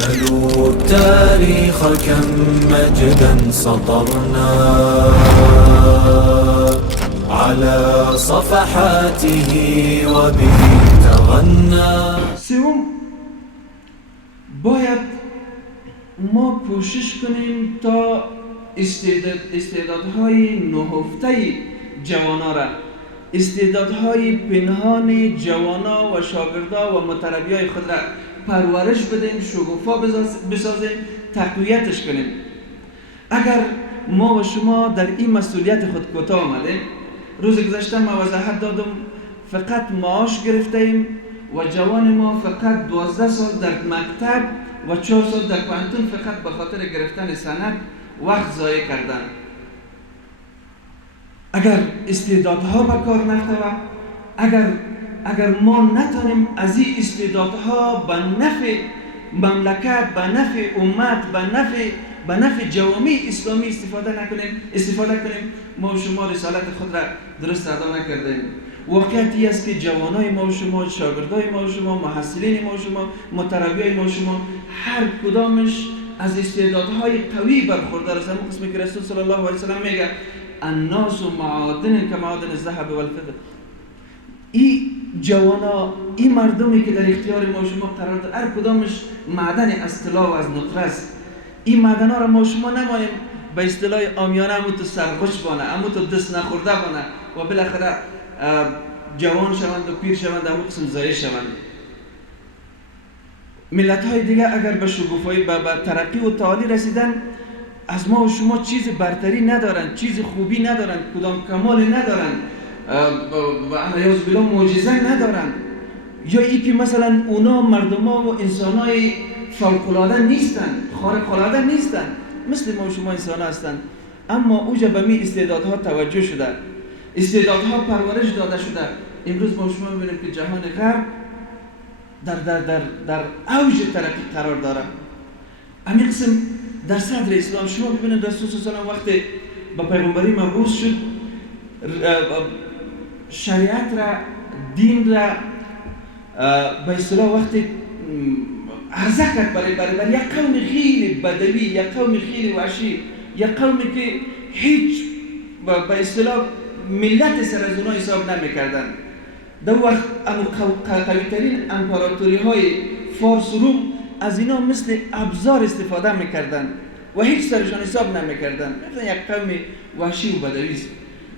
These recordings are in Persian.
سلوا التاريخ كم مجدا سطرنا على صفحاته وبه تغنى. سوم، باید ما کوشش کنیم تا استعدادهای نهفته جوانا را، استعدادهای پنهان جوانا و شاگردا و متربیای خود را پرورش بدیم، شگوفا بسازیم، تقویتش کنیم. اگر ما و شما در این مسئولیت خود کوتاه آمدیم، روز گذشته ما وضاحت دادم فقط معاش گرفتیم و جوان ما فقط 12 سال در مکتب و 4 سال در پانتون فقط به خاطر گرفتن سند وقت ضایع کردن. اگر استعدادها به کار نرفته، اگر ما نتونیم از این استعدادها به نفع مملکت، به نفع امت، به نفع جوامع اسلامی استفاده کنیم، ما و شما رسالت خود را درست ادا نکردیم. واقعیتی است که جوانای ما و شما، شاگردای ما و شما، محصلین ما و شما، متربیای ما و شما، هر کدامش از استعدادهای قوی برخوردار است. همون قسمی که رسول صلی الله علیه و سلم میگه الناس معادن کمعادن الذهب والفضه. این جوانا، این مردمی که در اختیار ما و شما قرار دارند، هر کدامش معدن از طلا و از نقره است. این معدن‌ها را ما و شما نماییم به اصطلاح عامیانه همون تو سرغش بانه، همون تو دست نخورده بانه و بالاخره جوان شوند و پیر شوند، همون قسم ضایع شوند. ملت‌های دیگه اگر به شکوفایی، به ترقی و تعالی رسیدن، از ما و شما چیز برتری ندارن، چیز خوبی ندارن، کدام کمال ندارن و علیاذ بالله معجزه ندارن. یا ای که مثلا اونا مردما و انسانای فوق‌العاده نیستن، خارق‌العاده نیستن، مثل ما و شما انسان هستن، اما اوجا به می استعدادها توجه شده، استعدادها پرورش داده شده. امروز ما و شما می‌بینیم که جهان غرب در اوج ترقی قرار داره. همین قسم در صدر اسلام شما ببینید رسول صلی الله علیه و وقتی با پیغمبری مبعوث شد، شریعت را، دین را به اصطلاح وقتی عرضه کرد برای یک قوم خیلی بدوی، یک قوم خیلی وحشی، یک قومی که هیچ به اصطلاح ملت سر از اونا حساب نمیکردن. در وقت قوی‌ترین امپراتوری های فارس و روم از اینا مثل ابزار استفاده میکردن و هیچ سرشان حساب نمیکردن. مثلا یک قوم وحشی و بدوی است.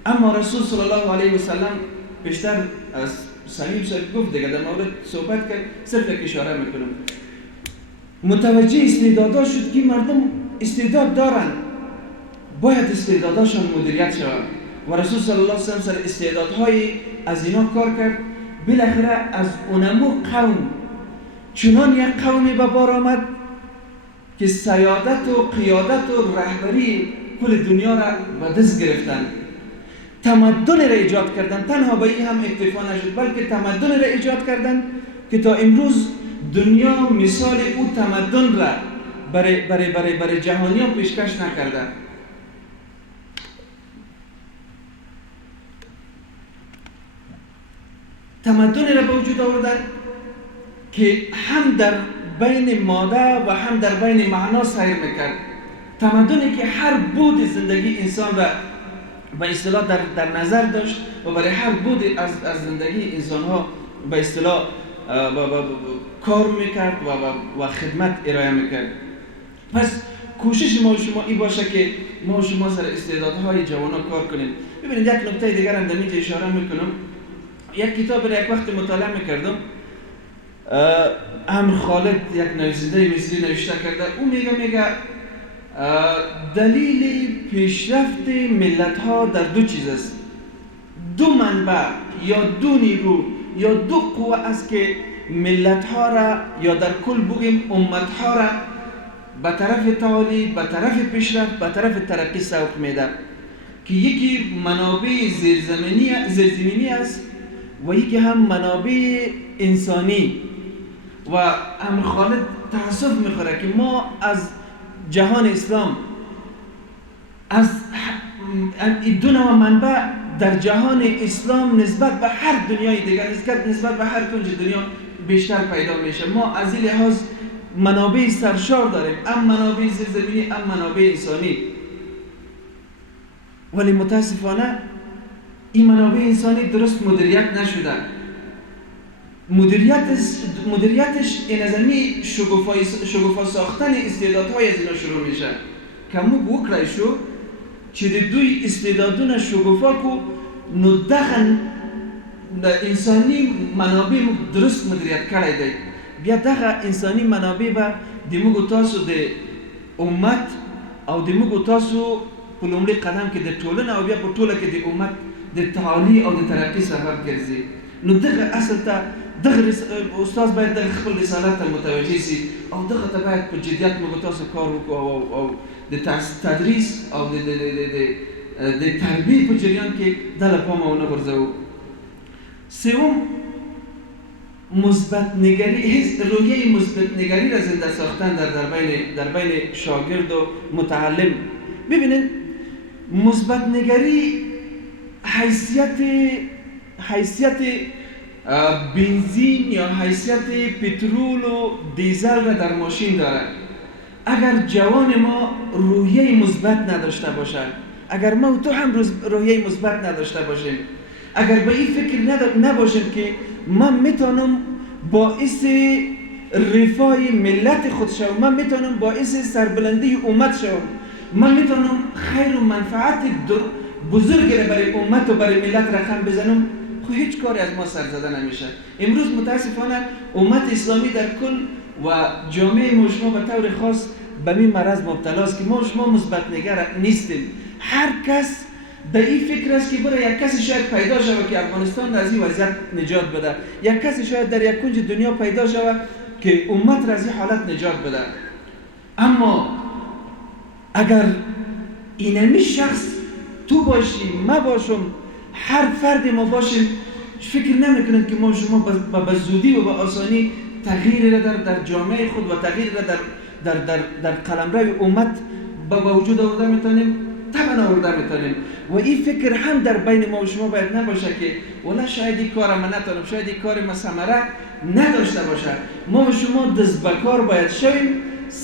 اما رسول صلی الله علیه و سلم بیشتر از صحیح گفت دیگه، در مورد صحبت کرد، صرف یک اشاره میکنم. متوجه استعدادا شد که مردم استعداد دارن، باید استعداداشان مدیریت شود و رسول صلی الله علیه و سلم سر استعدادهای از اینا کار کرد. بالاخره از اونمو قوم چنان یک قومی به بار آمد که سیادت و قیادت و رهبری کل دنیا را به دست گرفتن، تمدن را ایجاد کردن. تنها به این هم اکتفا نشد، بلکه تمدن را ایجاد کردن که تا امروز دنیا مثال او تمدن را برای جهانیان پیشکش نکرده. تمدن را به وجود آوردن که هم در بین ماده و هم در بین معنا سیر میکرد. تمدنی که هر بود زندگی انسان را به اصطلاح در نظر داشت و برای هر بود از زندگی انسان ها به اصطلاح کار میکرد و خدمت ارائه میکرد. پس کوشش ما و شما این باشه که ما و شما سر استعدادهای جوانان کار کنیم. ببینید یک نکته دیگر هم در اینجا اشاره میکنم. یک کتاب را یک وقت مطالعه میکردم، امر خالد یک نویسنده مصری نوشته کرده. او میگه دلیل پیشرفت ملت ها در دو چیز است، دو منبع یا دو نیرو یا دو قوه است که ملت ها را یا در کل بگیم امت ها را به طرف تعالی، به طرف پیشرفت، به طرف ترقی سوق میده، که یکی منابع زیرزمینی است و یکی هم منابع انسانی. و امر خالد تأسف میخوره که ما از جهان اسلام، از این دو نوع منبع در جهان اسلام نسبت به هر دنیای دیگر، نسبت به هر کنج دنیا بیشتر پیدا میشه. ما از این لحاظ منابع سرشار داریم، هم منابع زیرزمینی هم منابع انسانی، ولی متاسفانه این منابع انسانی درست مدیریت نشده. مدیریتش این از امی شگفا ساختن استعدادهای از اینا شروع میشه که مو بوکرای شو چه دوی استعدادون شگفا کو نو دخن انسانی منابع درست مدیریت کرده دی. بیا دغه انسانی منابع به دموږ تاسو د امت او دموږ تاسو په لومړي قدم کې د ټولنه او بیا په ټوله کې د امت د تعالی او د ترقی سبب ګرځي. نو دغه اصل ته دغه استاد باید دغه خپل رسالت ته متوجه سي او دغه ته باید په جدیت موږ تاسو کار وکړو او د تدریس او د تربیه په جریان کې د لپاره ونه غورځو. سوم، مثبت نگری، رویه مثبت نگری را زنده ساختن در بین شاگرد و متعلم. ببینید مثبت نگری حیثیت بنزین یا حیثیت پترول و دیزل را در ماشین دارد. اگر جوان ما رویه مثبت نداشته باشد، اگر ما و تو هم رویه مثبت نداشته باشیم، اگر به این فکر نباشیم که من میتونم باعث رفاه ملت خود شوم، من میتونم باعث سربلندی امت شوم، من میتونم خیر و منفعت بزرگی را برای امت و برای ملت رقم بزنم، خب هیچ کاری از ما سر زده نمیشه. امروز متاسفانه امت اسلامی در کل و جامعه ما شما به طور خاص به این مرض مبتلا است که ما شما مثبت نگر نیستیم. هر کس به این فکر است که برای یک کسی شاید پیدا شود که افغانستان از این وضعیت نجات بده، یک کسی شاید در یک کنج دنیا پیدا شود که امت را از این حالت نجات بده. اما اگر اینمی شخص تو باشی، ما باشم، هر فرد ما باشیم، فکر نمیکنند که ما شما به زودی و به آسانی تغییری را در جامعه خود و تغییری را در قلمرو امت به وجود آورده میتونیم، طبعا آورده میتونیم. و این فکر هم در بین ما و شما باید نباشه که ولی شاید این کار ما نتونم، شاید این کار ما ثمره نداشته باشه. ما و شما دست به کار باید شویم، 100%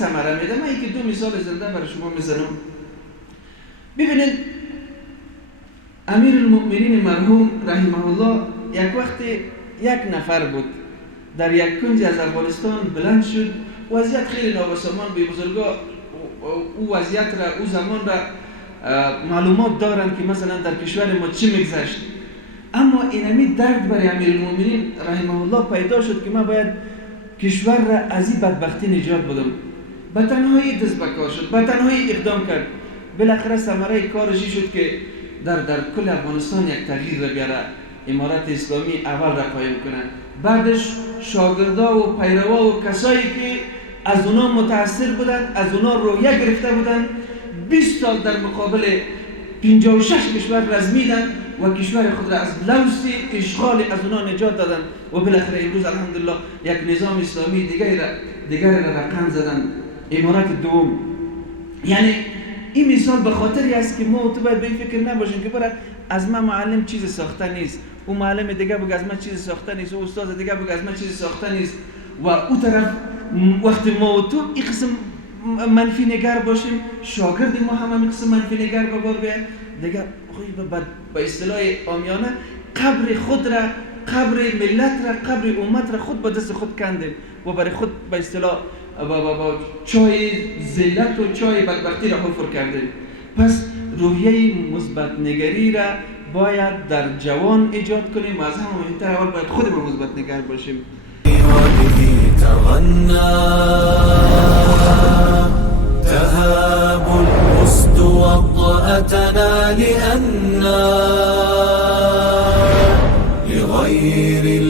ثمره میده. من یکی دو مثال زنده برای شما میزنم. ببینید امیر المؤمنین مرحوم رحمه الله یک وقت یک نفر بود در یک کنج از افغانستان بلند شد. وضعیت خیلی نابسامان، به بزرگا او وضعیت را او زمان را معلومات دارند که مثلا در کشور ما چی میگذشت. اما اینمی درد برای امیرالمومنین رحمه الله پیدا شد که ما باید کشور را از این بدبختی نجات بدم. به تنهایی دست به کار شد، به تنهایی اقدام کرد. بالاخره ثمره کارش شد که در کل افغانستان یک تغییر را بیاره، امارت اسلامی اول را قایم کنه. بعدش شاگردا و پیروا و کسایی که از اونا متاثر بودند، از اونا رویه گرفته بودند، 20 سال در مقابل 56 کشور رزمیدند و کشور خود را از لوث اشغال از اونا نجات دادند و بالاخره امروز الحمدلله یک نظام اسلامی دیگر را رقم زدند، امارت دوم. یعنی این مثال به خاطری است که ما تو باید به این فکر نباشیم که برای از من معلم چیز ساخته نیست، او معلم دیگه بگه از من چیز ساخته نیست، او استاد دیگه بگه از من چیز ساخته نیست. و او طرف وقتی ما و تو این قسم منفی نگر باشیم، شاگرد ما هم این قسم منفی نگر به بار بیاید، دیگه به اصطلاح عامیانه قبر خود را، قبر ملت را، قبر امت را خود به دست خود کندیم و برای خود به اصطلاح با چای ذلت و چای بدبختی را حفر کردیم. پس رویه مثبت نگری را باید در جوان ایجاد کنیم و از همه مهمتر اول باید خود ما مثبت نگر باشیم. تهاب الأسد وطأتنا لأننا لغير